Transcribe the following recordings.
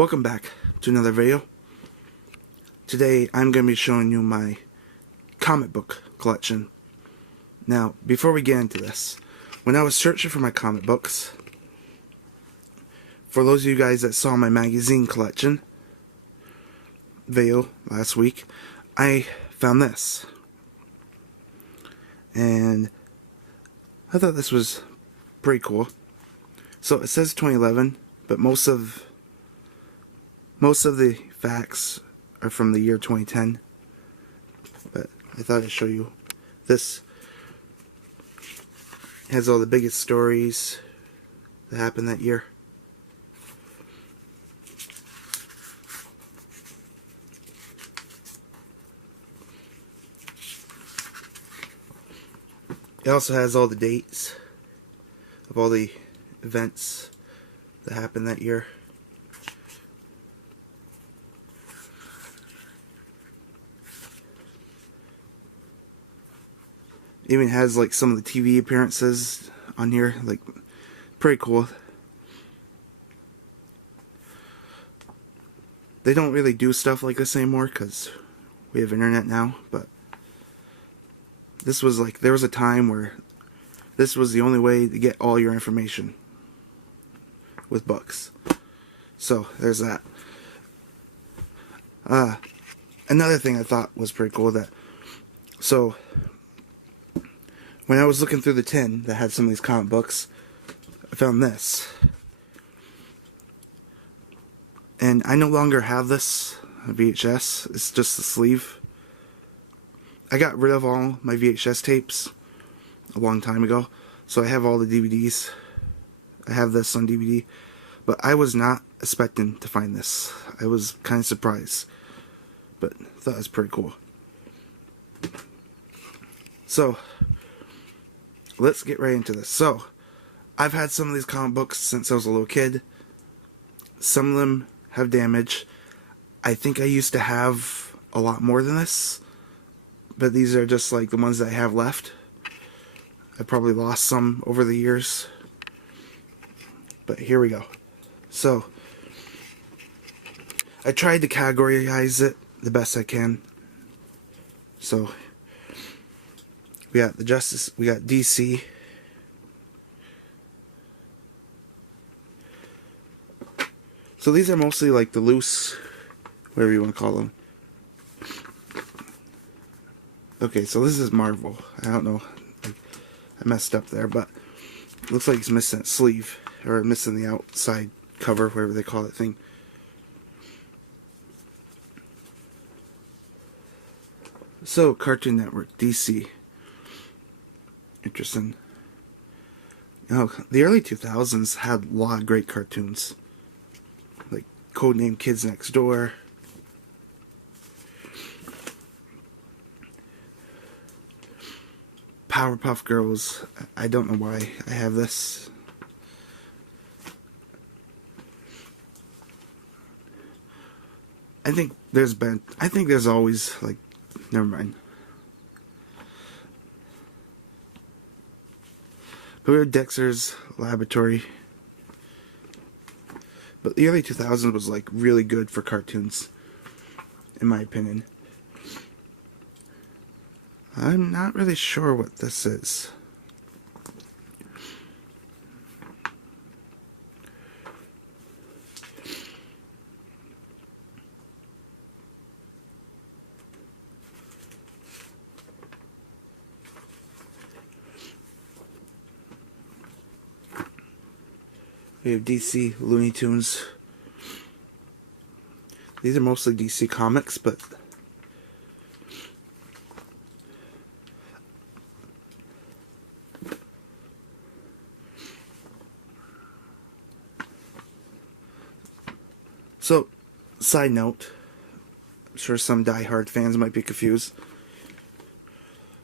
Welcome back to another video. Today I'm going to be showing you my comic book collection. Now, before we get into this, when I was searching for my comic books, for those of you guys that saw my magazine collection video last week, I found this. And I thought this was pretty cool. So it says 2011, but most of the facts are from the year 2010. But I thought I'd show you. This has all the biggest stories that happened that year. It also has all the dates of all the events that happened that year. It even has like some of the TV appearances on here, like pretty cool. They don't really do stuff like this anymore because we have internet now, but this was like, there was a time where this was the only way to get all your information with books. So there's that. Another thing I thought was pretty cool, so when I was looking through the tin that had some of these comic books, I found this. And I no longer have this VHS. It's just the sleeve. I got rid of all my VHS tapes a long time ago, so I have all the DVDs. I have this on DVD, but I was not expecting to find this. I was kind of surprised, but thought it was pretty cool. So let's get right into this. So I've had some of these comic books since I was a little kid. Some of them have damage. I think I used to have a lot more than this, but these are just like the ones that I have left. I probably lost some over the years, but here we go. So I tried to categorize it the best I can. So we got the Justice, we got DC. So these are mostly like the loose, whatever you want to call them. Okay, so this is Marvel. I don't know, I messed up there, but it looks like it's missing a sleeve, or missing the outside cover, whatever they call that thing. So, Cartoon Network, DC. Interesting. Oh, the early 2000s had a lot of great cartoons, like Codename Kids Next Door. Powerpuff Girls. I don't know why I have this. I think there's always, like, never mind. But we were Dexter's Laboratory. But the early 2000s was like really good for cartoons, in my opinion. I'm not really sure what this is. We have DC Looney Tunes. These are mostly DC comics, but so, side note, I'm sure some die-hard fans might be confused.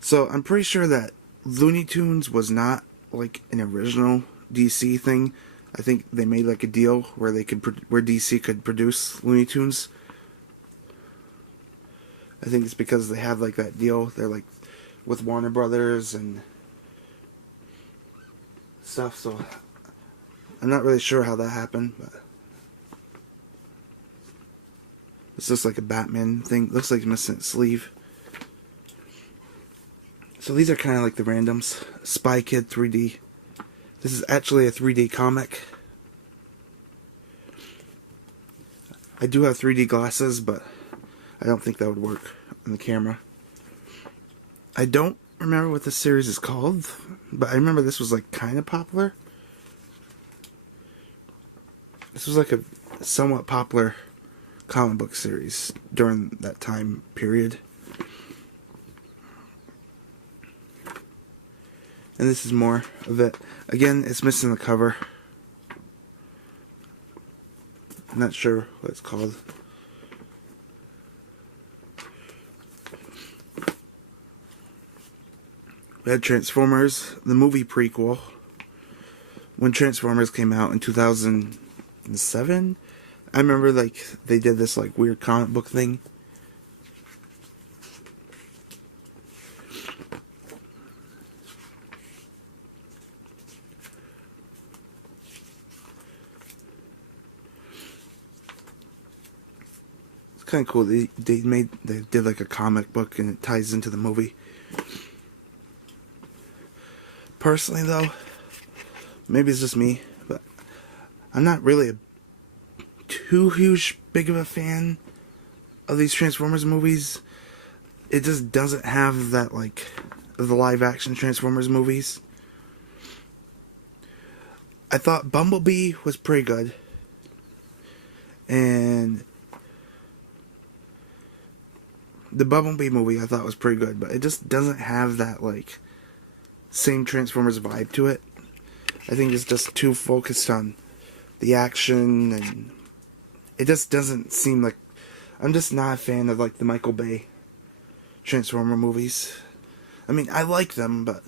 So, I'm pretty sure that Looney Tunes was not like an original DC thing. I think they made like a deal where where DC could produce Looney Tunes. I think it's because they have like that deal. They're like with Warner Brothers and stuff. So I'm not really sure how that happened, but It's just like a Batman thing. Looks like it's missing a sleeve. So these are kind of like the randoms. Spy Kid 3D. This is actually a 3D comic. I do have 3D glasses, but I don't think that would work on the camera. I don't remember what this series is called, but I remember this was like kind of popular. This was like a somewhat popular comic book series during that time period. And this is more of it. Again, it's missing the cover. I'm not sure what it's called. We had Transformers, the movie prequel. When Transformers came out in 2007, I remember like they did this like weird comic book thing. Kind of cool. They did like a comic book and it ties into the movie. Personally though, maybe it's just me, but I'm not really a too big of a fan of these Transformers movies. It just doesn't have that like the live action Transformers movies. I thought Bumblebee was pretty good. And the Bumblebee movie I thought was pretty good, but it just doesn't have that like same Transformers vibe to it. I think it's just too focused on the action, and it just doesn't seem like... I'm just not a fan of like the Michael Bay Transformer movies. I mean, I like them, but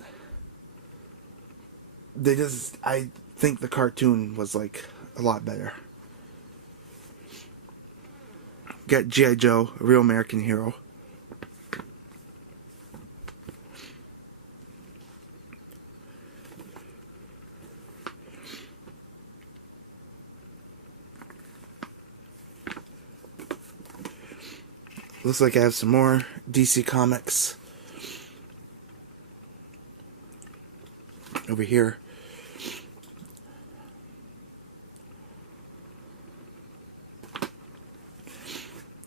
they just... I think the cartoon was like a lot better. Got G.I. Joe, a real American hero. Looks like I have some more DC Comics over here.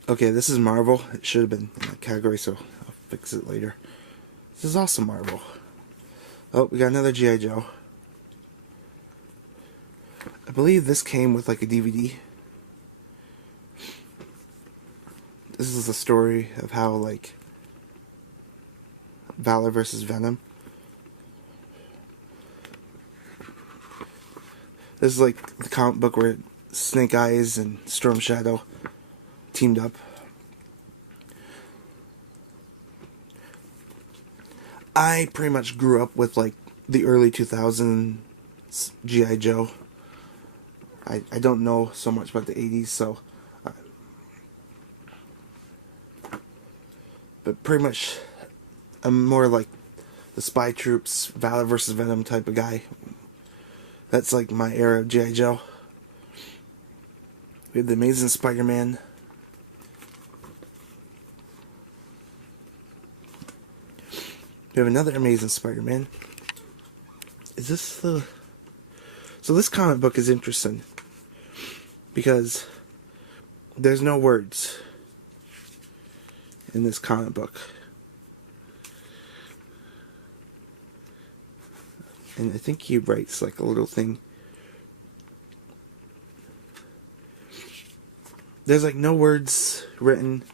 Okay, this is Marvel. It should have been in that category, so I'll fix it later. This is also Marvel. Oh, we got another G.I. Joe. I believe this came with like a DVD. This is the story of how like Valor versus Venom. This is like the comic book where Snake Eyes and Storm Shadow teamed up. I pretty much grew up with like the early 2000s G.I. Joe. I don't know so much about the 80s, so but pretty much I'm more like the Spy Troops, Valor versus Venom type of guy. That's like my era of G.I. Joe. We have the Amazing Spider-Man. We have another Amazing Spider-Man. Is this the... So this comic book is interesting because there's no words in this comic book. And I think he writes like a little thing. There's like no words written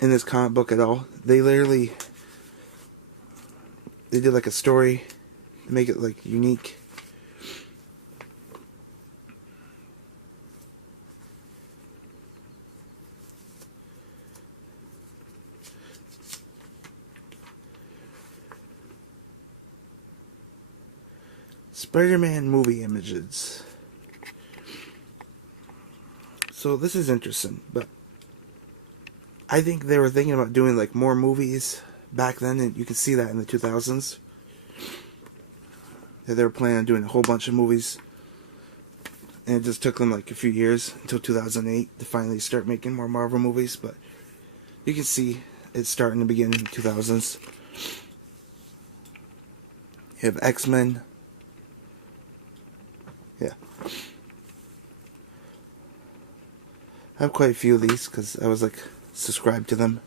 in this comic book at all. They literally... They did like a story to make it like unique. Spider-Man movie images. So this is interesting, but I think they were thinking about doing like more movies back then, and you can see that in the 2000s. That they were planning on doing a whole bunch of movies. and it just took them like a few years until 2008 to finally start making more Marvel movies. But you can see it's starting to begin in the 2000s. You have X-Men. Yeah. I have quite a few of these because I was like subscribed to them.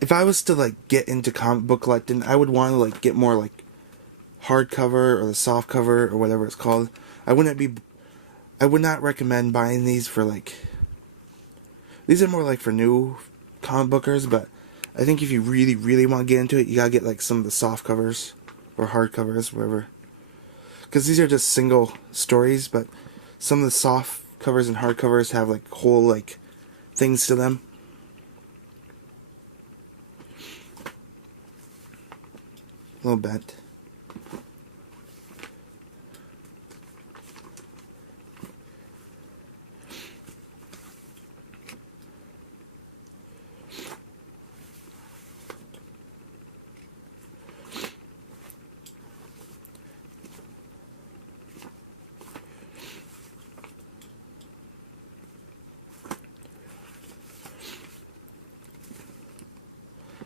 If I was to like get into comic book collecting, I would want to like get more like hardcover or the soft cover or whatever it's called. I would not recommend buying these for like, these are more like for new comic bookers, but I think if you really, really want to get into it, you gotta get like some of the soft covers or hard covers, whatever. Because these are just single stories, but some of the soft covers and hard covers have like whole like things to them. A little bent.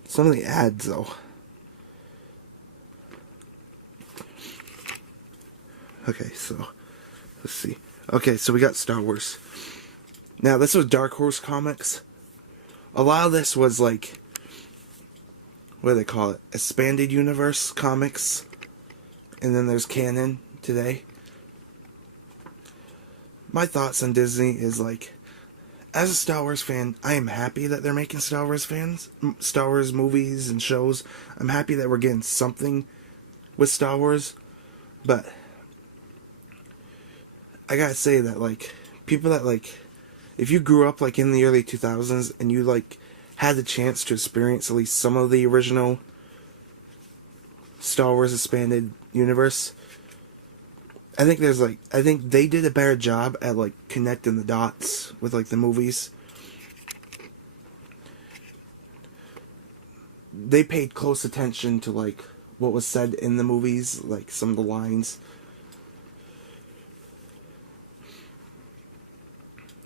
Some of the ads, though. Okay, so let's see. Okay, so we got Star Wars. Now, this was Dark Horse Comics. A lot of this was like, what do they call it? Expanded Universe Comics. And then there's canon today. My thoughts on Disney is like, as a Star Wars fan, I am happy that they're making Star Wars movies and shows. I'm happy that we're getting something with Star Wars. But I gotta say that, like, people that, like, if you grew up, like, in the early 2000s and you, like, had the chance to experience at least some of the original Star Wars expanded universe, I think they did a better job at, like, connecting the dots with, like, the movies. They paid close attention to, like, what was said in the movies, like, some of the lines.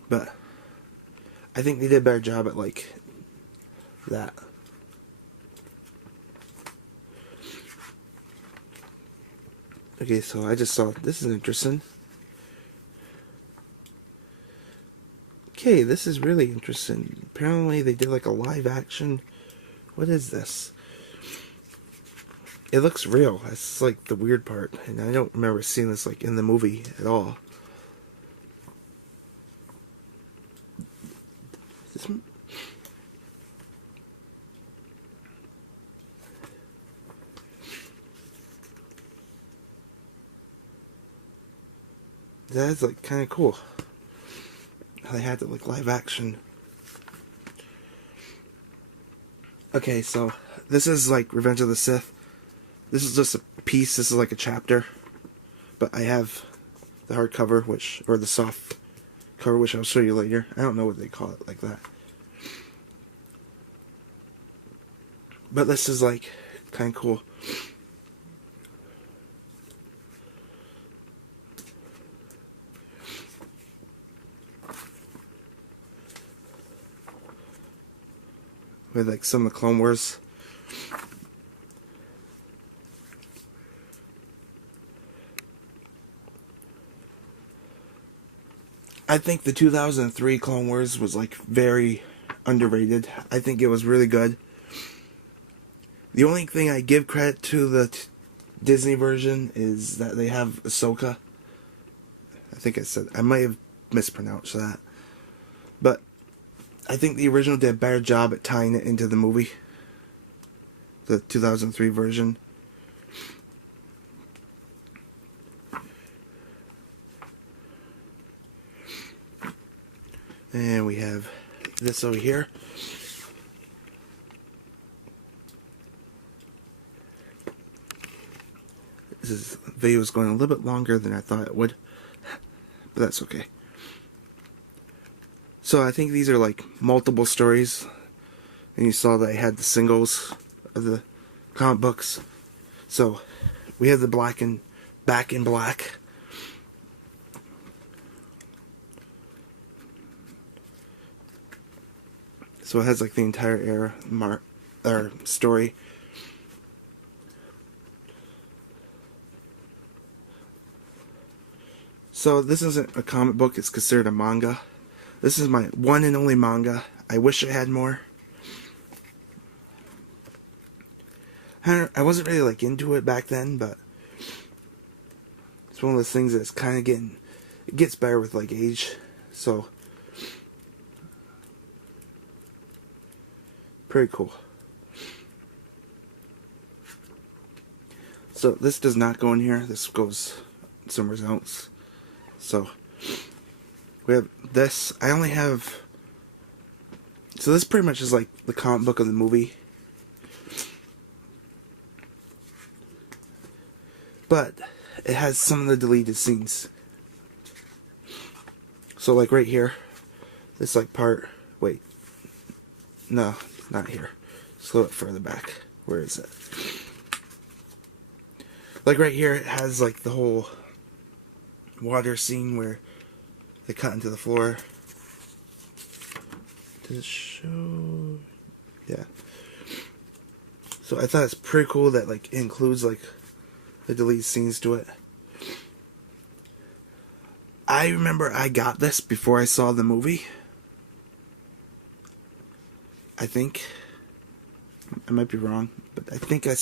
But I think they did a better job at, like, that. Okay, so I just saw, this is interesting. Okay, this is really interesting. Apparently they did like a live action. What is this? It looks real. That's like the weird part. And I don't remember seeing this like in the movie at all. That is like kind of cool. How they had it like live action. Okay, so this is like Revenge of the Sith. This is just a piece. This is like a chapter. But I have the hardcover, or the soft cover, which I'll show you later. I don't know what they call it like that. But this is like kind of cool. With like some of the Clone Wars. I think the 2003 Clone Wars was like very underrated. I think it was really good. The only thing I give credit to the Disney version is that they have Ahsoka. I might have mispronounced that. But I think the original did a better job at tying it into the movie. The 2003 version. And we have this over here. This video is going a little bit longer than I thought it would. But that's okay. So I think these are like multiple stories. And you saw that I had the singles of the comic books. So we have the Back in Black. So it has like the entire era story. So this isn't a comic book, it's considered a manga. This is my one and only manga. I wish I had more. I wasn't really like into it back then, but it's one of those things that's kind of it gets better with like age. So pretty cool. So this does not go in here. This goes somewhere else. So we have this. I only have. So this pretty much is like the comic book of the movie. But it has some of the deleted scenes. So like right here, this like part. Wait. No, not here. Just a little bit further back. Where is it? Like right here, it has like the whole water scene where they cut into the floor. Does it show? Yeah. So I thought it's pretty cool that like it includes like the deleted scenes to it. I remember I got this before I saw the movie. I think. I might be wrong, but I think I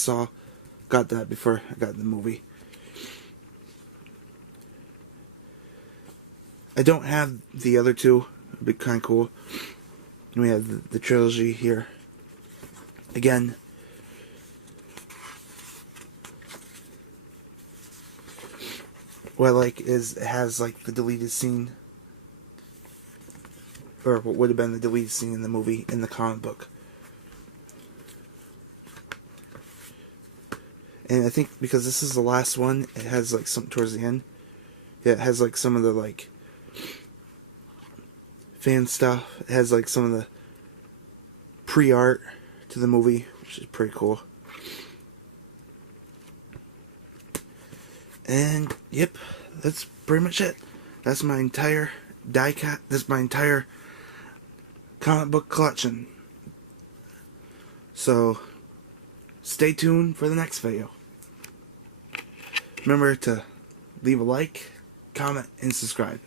got that before I got the movie. I don't have the other two. It'd be kind of cool. And we have the trilogy here. Again. What I like is it has like the deleted scene. Or what would have been the deleted scene in the movie, in the comic book. And I think because this is the last one, it has like something towards the end. Yeah, it has like some of the like fan stuff. It has like some of the pre-art to the movie, which is pretty cool. And yep, that's pretty much it. That's my entire that's my entire comic book collection. So stay tuned for the next video. Remember to leave a like, comment, and subscribe.